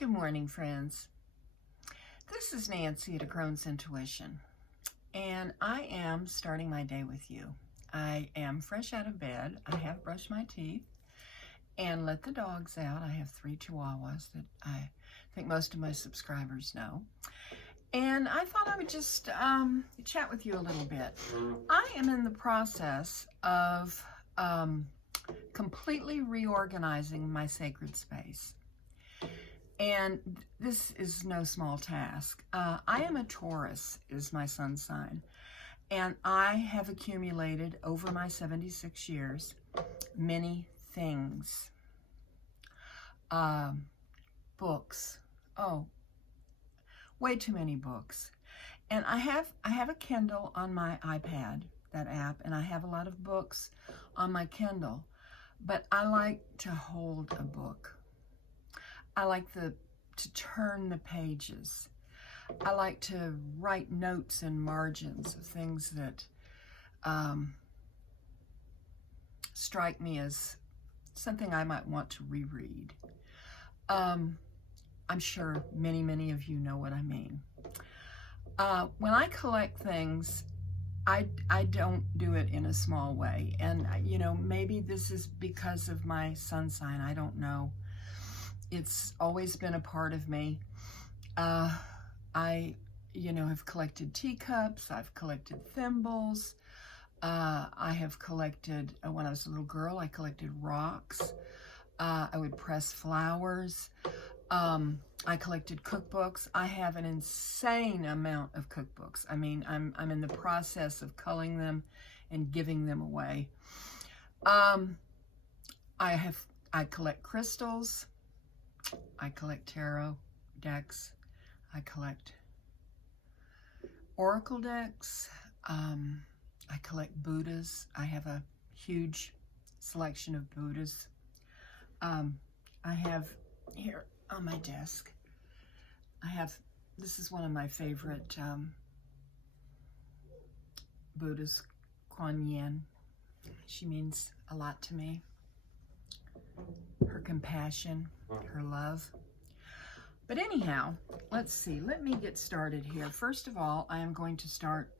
Good morning, friends. This is Nancy at A Crone's Intuition, and I am starting my day with you. I am fresh out of bed. I have brushed my teeth and let the dogs out. I have 3 Chihuahuas that I think most of my subscribers know. And I thought I would just chat with you a little bit. I am in the process of completely reorganizing my sacred space. And this is no small task. I am a Taurus, is my sun sign. And I have accumulated over my 76 years many things. Books. Oh, way too many books. And I have a Kindle on my iPad, that app, and I have a lot of books on my Kindle. But I like to hold a book. I like to turn the pages. I like to write notes and margins of things that strike me as something I might want to reread. I'm sure many of you know what I mean. When I collect things, I don't do it in a small way. And, you know, maybe this is because of my sun sign. I don't know. It's always been a part of me. I, have collected teacups. I've collected thimbles. I have collected, when I was a little girl, I collected rocks. I would press flowers. I collected cookbooks. I have an insane amount of cookbooks. I mean, I'm in the process of culling them and giving them away. I collect crystals. I collect tarot decks. I collect oracle decks. I collect Buddhas. I have a huge selection of Buddhas. I have here on my desk, this is one of my favorite Buddhas, Kuan Yin. She means a lot to me. Her compassion, her love. But anyhow, let's see. Let me get started here. First of all, I am going to start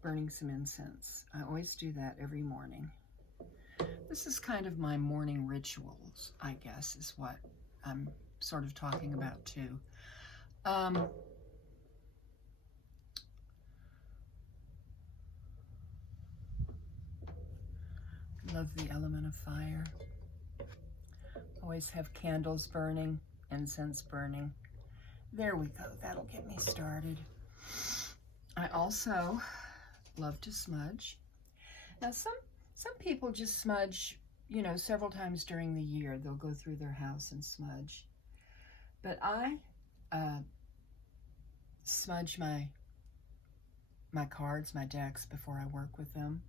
burning some incense. I always do that every morning. This is kind of my morning rituals, I guess, is what I'm sort of talking about too. Love the element of fire. Always have candles burning, incense burning. There we go. That'll get me started. I also love to smudge. Now, some people just smudge, several times during the year. They'll go through their house and smudge. But I smudge my cards, my decks before I work with them.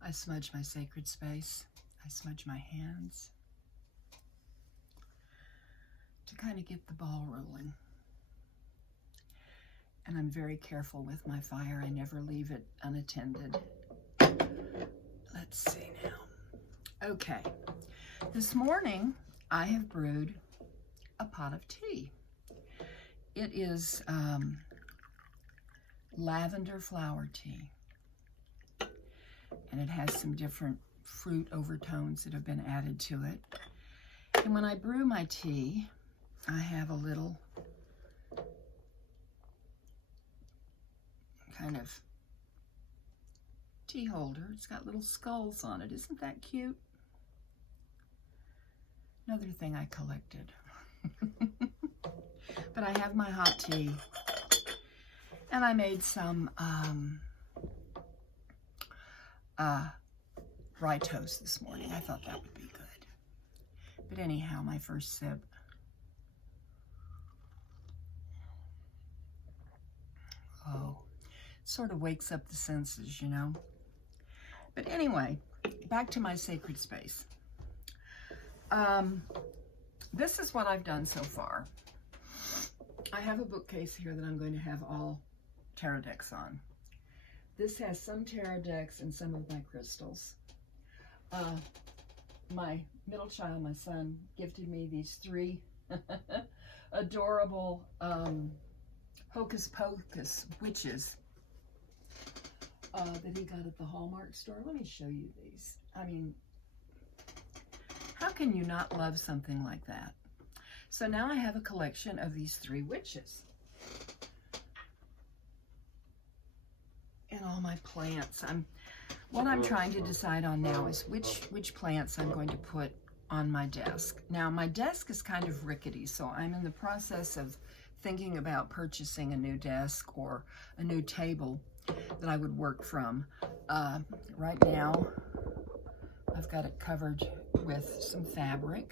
I smudge my sacred space. I smudge my hands to kind of get the ball rolling. And I'm very careful with my fire. I never leave it unattended. Let's see now. Okay. This morning, I have brewed a pot of tea. It is lavender flower tea. And it has some different fruit overtones that have been added to it. And when I brew my tea, I have a little kind of tea holder. It's got little skulls on it. Isn't that cute? Another thing I collected. But I have my hot tea. And I made some rye toast this morning. I thought that would be good. But anyhow, my first sip. Oh, sort of wakes up the senses, But anyway, back to my sacred space. This is what I've done so far. I have a bookcase here that I'm going to have all tarot decks on. This has some tarot decks and some of my crystals. my middle child, my son, gifted me these 3 adorable Hocus Pocus witches that he got at the Hallmark store. Let me show you these. I mean, how can you not love something like that? So now I have a collection of these 3 witches. And all my plants. What I'm trying to decide on now is which plants I'm going to put on my desk. Now, my desk is kind of rickety, so I'm in the process of thinking about purchasing a new desk or a new table that I would work from. Right now, I've got it covered with some fabric.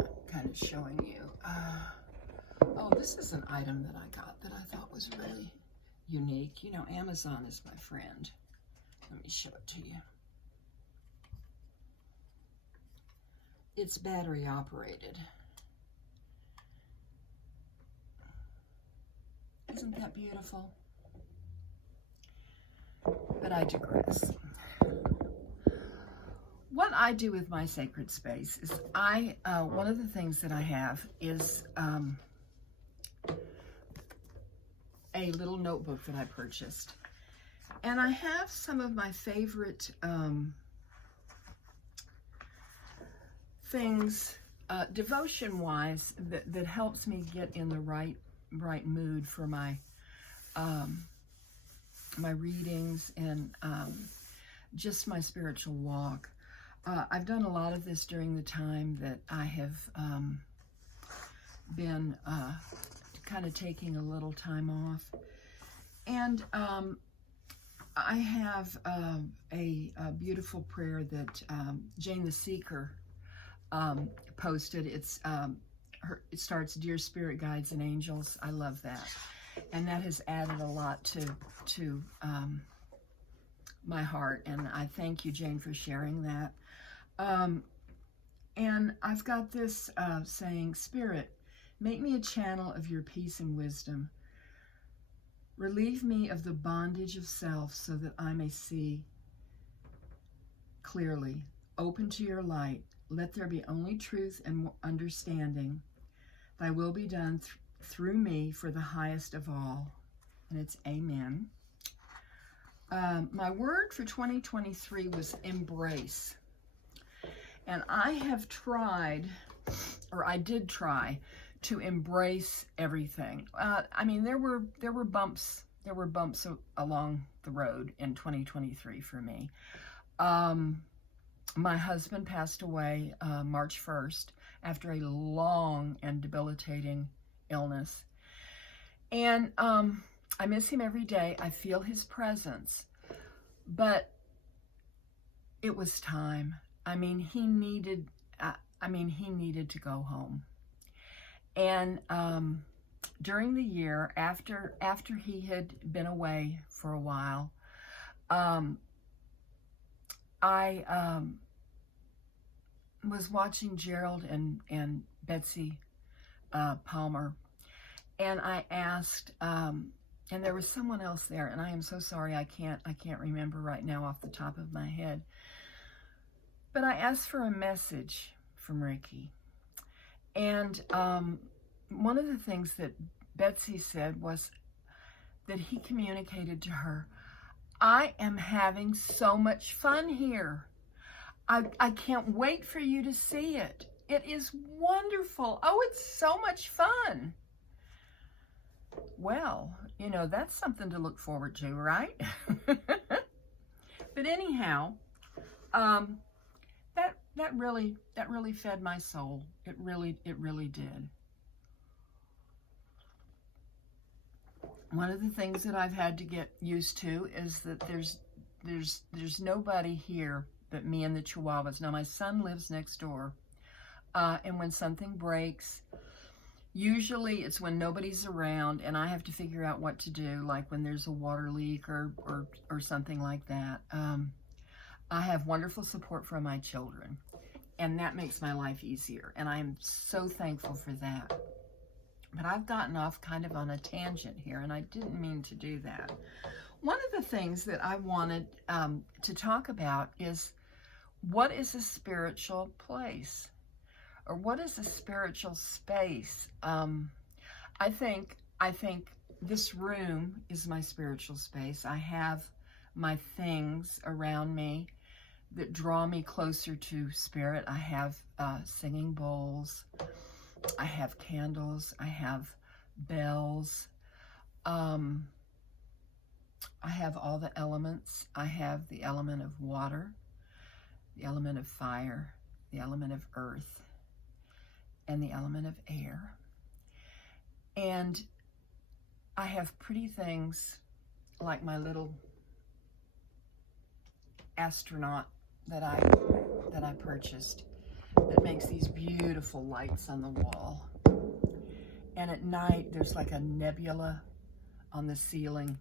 I'm kind of showing you. Oh, this is an item that I got that I thought was really unique. You know, Amazon is my friend. Let me show it to you. It's battery operated. Isn't that beautiful? But I digress. What I do with my sacred space is one of the things that I have is a little notebook that I purchased. And I have some of my favorite things, devotion-wise, that helps me get in the right mood for my my readings and just my spiritual walk. I've done a lot of this during the time that I have been kind of taking a little time off. And I have a beautiful prayer that Jane the Seeker posted. It starts, "Dear Spirit Guides and Angels." I love that. And that has added a lot to my heart. And I thank you, Jane, for sharing that. And I've got this saying, "Spirit, make me a channel of your peace and wisdom. Relieve me of the bondage of self so that I may see clearly. Open to your light. Let there be only truth and understanding. Thy will be done through me for the highest of all." And it's amen. My word for 2023 was embrace. And I have tried, or I did try, to embrace everything. I mean, there were bumps along the road in 2023 for me. My husband passed away March 1st after a long and debilitating illness. And I miss him every day. I feel his presence. But it was time. I mean, he needed to go home. And during the year, after he had been away for a while, I was watching Gerald and Betsy Palmer, and I asked, and there was someone else there, and I am so sorry, I can't remember right now off the top of my head, but I asked for a message from Ricky. And one of the things that Betsy said was that he communicated to her, "I am having so much fun here. I can't wait for you to see it. It is wonderful. Oh, it's so much fun." Well, you know, that's something to look forward to, right? But anyhow, that really fed my soul. It really did. One of the things that I've had to get used to is that there's nobody here but me and the Chihuahuas. Now, my son lives next door, and when something breaks, usually it's when nobody's around and I have to figure out what to do, like when there's a water leak or something like that. I have wonderful support from my children, and that makes my life easier, and I'm so thankful for that. But I've gotten off kind of on a tangent here, and I didn't mean to do that. One of the things that I wanted to talk about is what is a spiritual place? Or what is a spiritual space? I think this room is my spiritual space. I have my things around me that draw me closer to spirit. I have singing bowls. I have candles. I have bells. I have all the elements. I have the element of water, the element of fire, the element of earth, and the element of air. And I have pretty things like my little astronaut that I purchased that makes these beautiful lights on the wall. And at night there's like a nebula on the ceiling,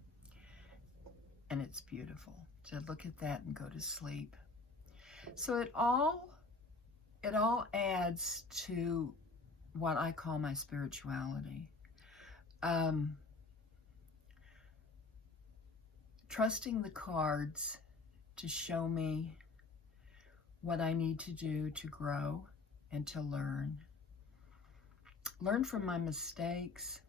and it's beautiful to look at that and go to sleep. So it all adds to what I call my spirituality. Trusting the cards to show me what I need to do to grow and to learn. Learn from my mistakes.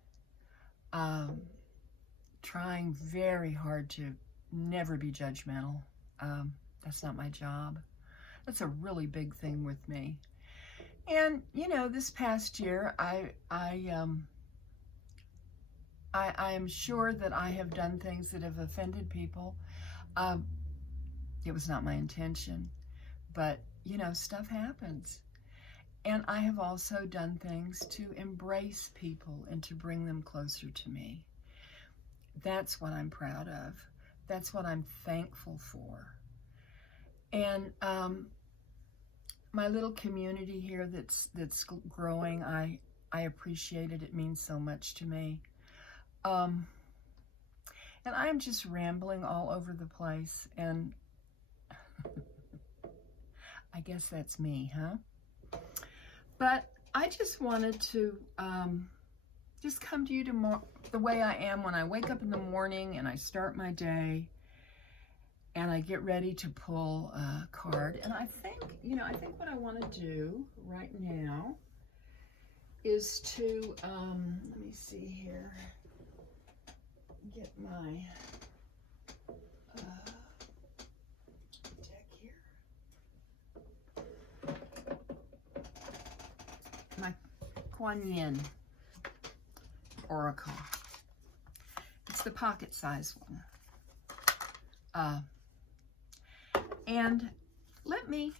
Trying very hard to never be judgmental. That's not my job. That's a really big thing with me. And, you know, this past year, I am sure that I have done things that have offended people. It was not my intention, but, you know, stuff happens. And I have also done things to embrace people and to bring them closer to me. That's what I'm proud of. That's what I'm thankful for. And my little community here that's growing, I appreciate it. It means so much to me. And I'm just rambling all over the place, and I guess that's me, huh? But I just wanted to just come to you the way I am when I wake up in the morning and I start my day and I get ready to pull a card. And I think what I want to do right now is to, let me see here, get my deck here. My Kuan Yin Oracle. It's the pocket size one. And let me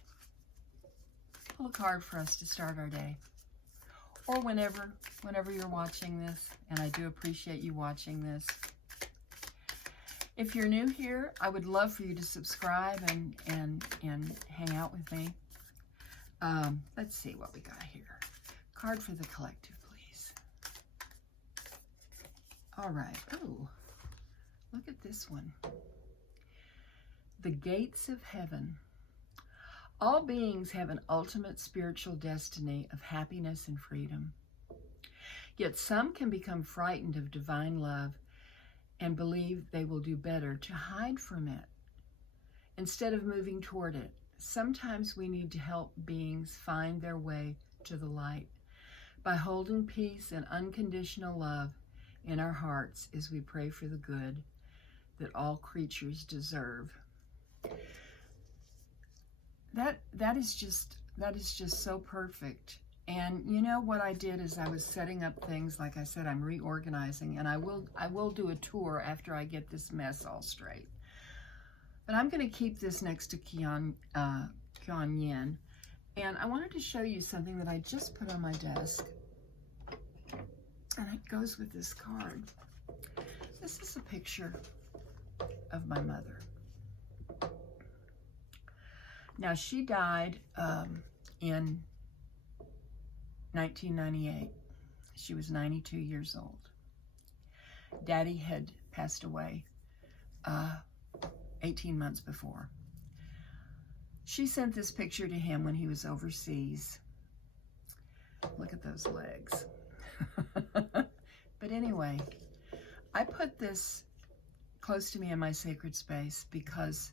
pull a card for us to start our day. Or whenever you're watching this, and I do appreciate you watching this. If you're new here, I would love for you to subscribe and hang out with me. Let's see what we got here. Card for the collective, please. All right. Oh, look at this one. The gates of heaven. All beings have an ultimate spiritual destiny of happiness and freedom. Yet some can become frightened of divine love and believe they will do better to hide from it instead of moving toward it. Sometimes we need to help beings find their way to the light by holding peace and unconditional love in our hearts as we pray for the good that all creatures deserve. That is just so perfect. And you know what I did is I was setting up things, like I said, I'm reorganizing, and I will do a tour after I get this mess all straight. But I'm going to keep this next to Kuan Yin, and I wanted to show you something that I just put on my desk, and it goes with this card. This is a picture of my mother. Now, she died in 1998. She was 92 years old. Daddy had passed away 18 months before. She sent this picture to him when he was overseas. Look at those legs. But anyway, I put this close to me in my sacred space because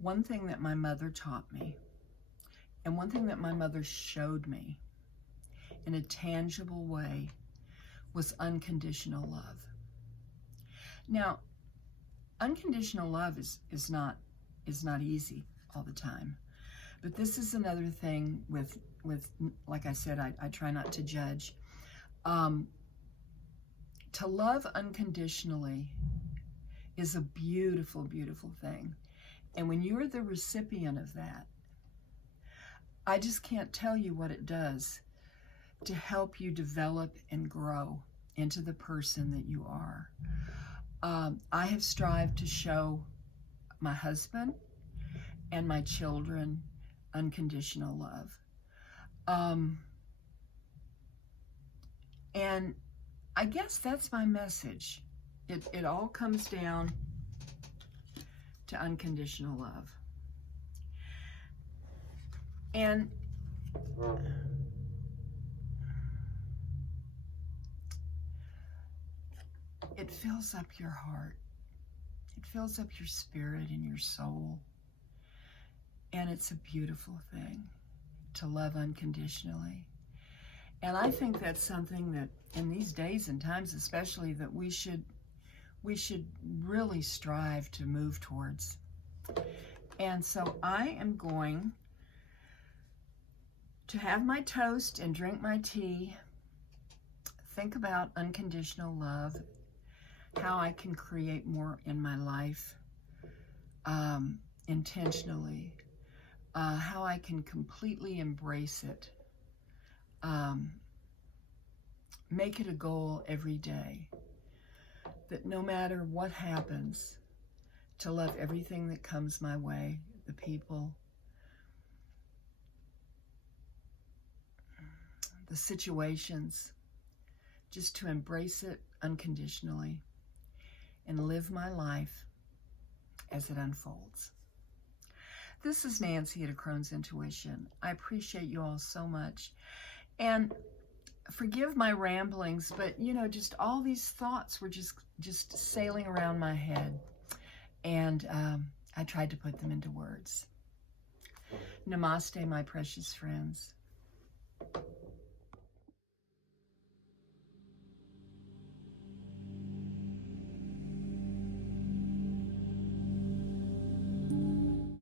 one thing that my mother taught me And one thing that my mother showed me in a tangible way was unconditional love. Now, unconditional love is not easy all the time. But this is another thing with like I said, I try not to judge. To love unconditionally is a beautiful, beautiful thing. And when you're the recipient of that, I just can't tell you what it does to help you develop and grow into the person that you are. I have strived to show my husband and my children unconditional love. And I guess that's my message. It all comes down to unconditional love. And it fills up your heart. It fills up your spirit and your soul. And it's a beautiful thing to love unconditionally. And I think that's something that in these days and times especially that we should really strive to move towards. And so I am going to have my toast and drink my tea, think about unconditional love, how I can create more in my life intentionally, how I can completely embrace it, make it a goal every day, that no matter what happens, to love everything that comes my way, the people, the situations, just to embrace it unconditionally and live my life as it unfolds. This is Nancy at A Crone's Intuition. I appreciate you all so much. And forgive my ramblings, but you know, just all these thoughts were just sailing around my head. And I tried to put them into words. Namaste, my precious friends.